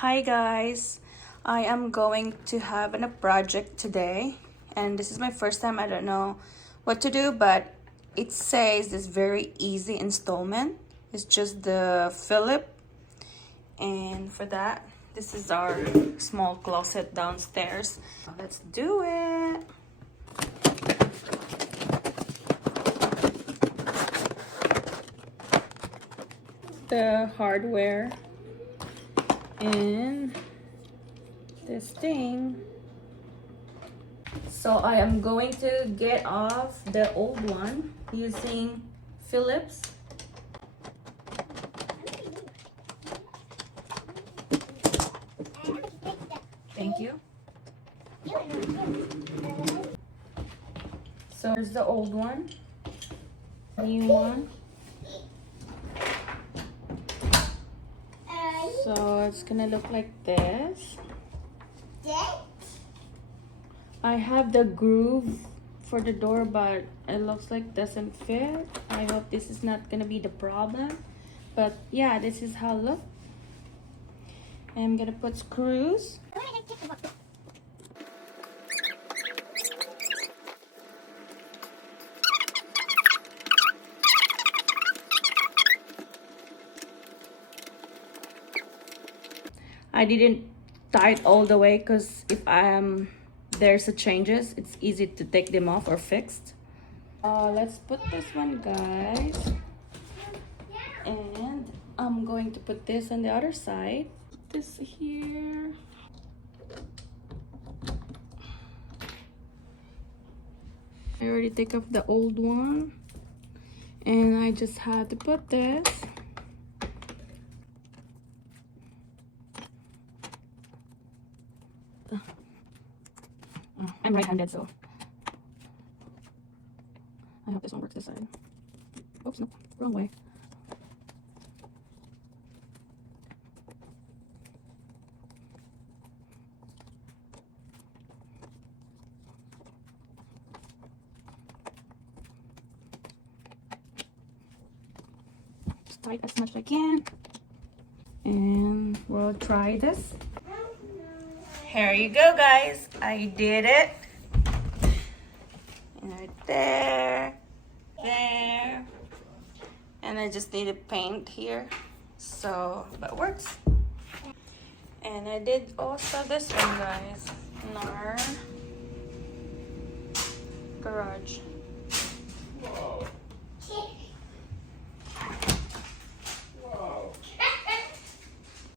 Hi guys, I am going to have a project today, and this is my first time. I don't know what to do, but it says this very easy installment. It's just the Philip, and for that, this is our small closet downstairs. Let's do it. The hardware and this thing. So I am going to get off the old one using Phillips. Thank you. So here's the old one, new one. So it's gonna look like this. I have the groove for the door, but it looks like doesn't fit. I hope this is not gonna be the problem, but yeah, this is how it looks. I'm gonna put screws. I didn't tie it all the way because if there's a changes, it's easy to take them off or fixed. Let's put this one, guys, and I'm going to put this on the other side. This here. I already take off the old one, and I just had to put this. I'm right-handed, so I hope this one works this side. Oops, no, wrong way. Just tight as much as I can, and we'll try this. Here you go, guys. I did it. And right there, there. And I just need to paint here. So, but it works. And I did also this one, guys, in our garage.